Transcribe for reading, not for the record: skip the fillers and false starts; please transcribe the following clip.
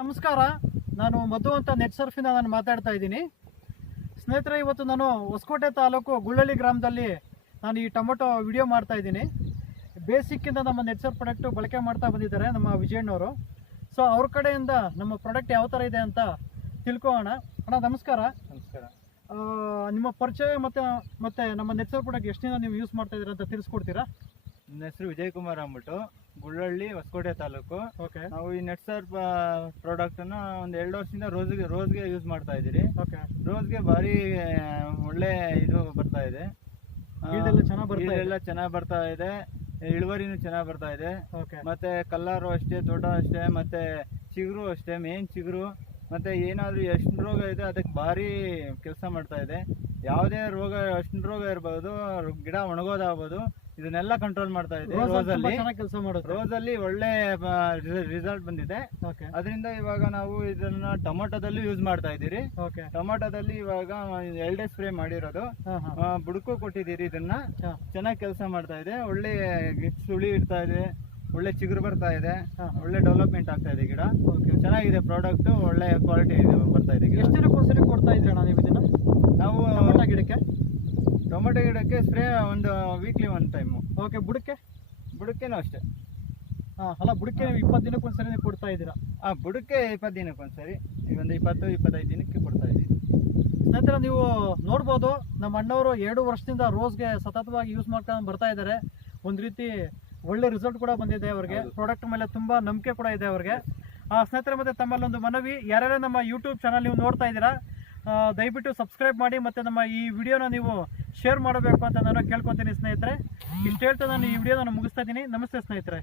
ನಮಸ್ಕಾರ, ನಾನು ಮಧು ಅಂತ ನೆಟ್ ಸರ್ಫಿಂದ ನಾನು ಮಾತಾಡ್ತಾ ಇದ್ದೀನಿ. ಸ್ನೇಹಿತರೆ, ಇವತ್ತು ನಾನು ಹೊಸಕೋಟೆ ತಾಲೂಕು ಗುಳ್ಳಳ್ಳಿ ಗ್ರಾಮದಲ್ಲಿ ನಾನು ಈ ಟೊಮೊಟೊ ವಿಡಿಯೋ ಮಾಡ್ತಾ ಇದ್ದೀನಿ. ಬೇಸಿಕ್ಕಿಂದ ನಮ್ಮ ನೆಟ್ ಸರ್ಫ್ ಪ್ರಾಡಕ್ಟು ಬಳಕೆ ಮಾಡ್ತಾ ಬಂದಿದ್ದಾರೆ ನಮ್ಮ ವಿಜಯಣ್ಣವರು. ಸೊ ಅವ್ರ ಕಡೆಯಿಂದ ನಮ್ಮ ಪ್ರಾಡಕ್ಟ್ ಯಾವ ಥರ ಇದೆ ಅಂತ ತಿಳ್ಕೊಳ್ಳೋಣ. ಅಣ್ಣ ನಮಸ್ಕಾರ. ನಮಸ್ಕಾರ. ನಿಮ್ಮ ಪರಿಚಯ ಮತ್ತೆ ನಮ್ಮ ನೆಟ್ ಸರ್ಫ್ ಪ್ರಾಡಕ್ಟ್ ಎಷ್ಟು ದಿನ ನೀವು ಯೂಸ್ ಮಾಡ್ತಾ ಇದ್ದೀರಾ ಅಂತ ತಿಳಿಸ್ಕೊಡ್ತೀರಾ? ನನ್ನ ಹೆಸರು ವಿಜಯ್ ಕುಮಾರ್ ಅಂದ್ಬಿಟ್ಟು, ಗುಳ್ಳಳ್ಳಿ, ಹೊಸಕೋಟೆ ತಾಲೂಕು. ಓಕೆ. ನಾವು ಈ ನೆಟ್ ಸರ್ಫ್ ಪ್ರಾಡಕ್ಟ್ ಅನ್ನ ಒಂದು 2 ವರ್ಷದಿಂದ ರೋಸ್ಗೆ ಯೂಸ್ ಮಾಡ್ತಾ ಇದ್ದೀರಿ. ಓಕೆ. ರೋಸ್ಗೆ ಭಾರಿ ಒಳ್ಳೆ ಇದು ಬರ್ತಾ ಇದೆ, ಚೆನ್ನಾಗಿ ಬರ್ತಾ ಇದೆ, ಇಳುವರಿನೂ ಚೆನ್ನಾಗಿ ಬರ್ತಾ ಇದೆ. ಮತ್ತೆ ಕಲ್ಲರು ಅಷ್ಟೇ, ದೊಡ್ಡ ಅಷ್ಟೇ, ಮತ್ತೆ ಚಿಗುರು ಅಷ್ಟೇ, ಮೇನ್ ಚಿಗುರು. ಮತ್ತೆ ಏನಾದ್ರು ಎಷ್ಟು ರೋಗ ಇದೆ ಅದಕ್ಕೆ ಭಾರಿ ಕೆಲಸ ಮಾಡ್ತಾ ಇದೆ. ಯಾವುದೇ ರೋಗ, ಅಷ್ಟು ರೋಗ ಇರ್ಬೋದು, ಗಿಡ ಒಣಗೋದಾಗ್ಬೋದು, ಇದನ್ನೆಲ್ಲ ಕಂಟ್ರೋಲ್ ಮಾಡ್ತಾ ಇದೆ. ರೋಸಲ್ಲಿ ಒಳ್ಳೆ ರಿಸಲ್ಟ್ ಬಂದಿದೆ. ಅದರಿಂದ ಇವಾಗ ನಾವು ಇದನ್ನ ಟೊಮೊಟೊದಲ್ಲಿ ಯೂಸ್ ಮಾಡ್ತಾ ಇದ್ದೀರಿ. ಟೊಮೊಟೊದಲ್ಲಿ ಇವಾಗ 2 ಸ್ಪ್ರೇ ಮಾಡಿರೋದು, ಬುಡಕ್ಕೂ ಕೊಟ್ಟಿದ್ದೀರಿ. ಇದನ್ನ ಚೆನ್ನಾಗಿ ಕೆಲಸ ಮಾಡ್ತಾ ಇದೆ. ಒಳ್ಳೆ ಸುಳಿ ಇಡ್ತಾ ಇದೆ, ಒಳ್ಳೆ ಚಿಗುರು ಬರ್ತಾ ಇದೆ, ಒಳ್ಳೆ ಡೆವಲಪ್ಮೆಂಟ್ ಆಗ್ತಾ ಇದೆ. ಗಿಡ ಚೆನ್ನಾಗಿದೆ, ಪ್ರಾಡಕ್ಟ್ ಒಳ್ಳೆ ಕ್ವಾಲಿಟಿ ಬರ್ತಾ ಇದೆ. ಎಷ್ಟು ದಿನಕ್ಕೊಂದ್ಸರಿ ಕೊಡ್ತಾ ಇದ್ರಿ ಅಣ್ಣ ನೀವು ಇದನ್ನ? ನಾವು ಟೊಮೊಟೊ ಗಿಡಕ್ಕೆ ಸ್ಪ್ರೇ ಒಂದು ವೀಕ್ಲಿ 1 ಟೈಮು. ಓಕೆ. ಬುಡಕ್ಕೇನು ಅಷ್ಟೇ. ಅಲ್ಲ, ಬುಡಕ್ಕೆ 20 ದಿನಕ್ಕೊಂದ್ಸರಿ ಕೊಡ್ತಾ ಇದ್ದೀರಾ? ಬುಡಕ್ಕೆ 20 ದಿನಕ್ಕೊಂದ್ಸರಿ, ಈಗ ಒಂದು 20-25 ದಿನಕ್ಕೆ ಕೊಡ್ತಾ ಇದ್ದೀವಿ. ಸ್ನೇಹಿತರೆ, ನೀವು ನೋಡ್ಬೋದು, ನಮ್ಮ ಅಣ್ಣವರು 2 ವರ್ಷದಿಂದ ರೋಸ್ಗೆ ಸತತವಾಗಿ ಯೂಸ್ ಮಾಡ್ಕೊಂಡು ಬರ್ತಾ ಇದ್ದಾರೆ. ಒಂದು ರೀತಿ ಒಳ್ಳೆ ರಿಸಲ್ಟ್ ಕೂಡ ಬಂದಿದೆ ಅವ್ರಿಗೆ. ಪ್ರಾಡಕ್ಟ್ ಮೇಲೆ ತುಂಬ ನಂಬಿಕೆ ಕೂಡ ಇದೆ ಅವ್ರಿಗೆ. ಸ್ನೇಹಿತರೆ, ಮತ್ತೆ ತಮ್ಮಲ್ಲಿ ಒಂದು ಮನವಿ, ಯಾರ್ಯಾರು ನಮ್ಮ ಯೂಟ್ಯೂಬ್ ಚಾನಲ್ ನೀವು ನೋಡ್ತಾ ಇದ್ದೀರಾ, ದಯವಿಟ್ಟು ಸಬ್ಸ್ಕ್ರೈಬ್ ಮಾಡಿ ಮತ್ತು ನಮ್ಮ ಈ ವಿಡಿಯೋನ ನೀವು ಶೇರ್ ಮಾಡಬೇಕು ಅಂತ ನಾನು ಕೇಳ್ಕೊತೀನಿ ಸ್ನೇಹಿತರೆ. ಇಷ್ಟು ಹೇಳ್ತಾ ನಾನು ಈ ವಿಡಿಯೋನ ಮುಗಿಸ್ತಾ ಇದ್ದೀನಿ. ನಮಸ್ತೆ ಸ್ನೇಹಿತರೆ.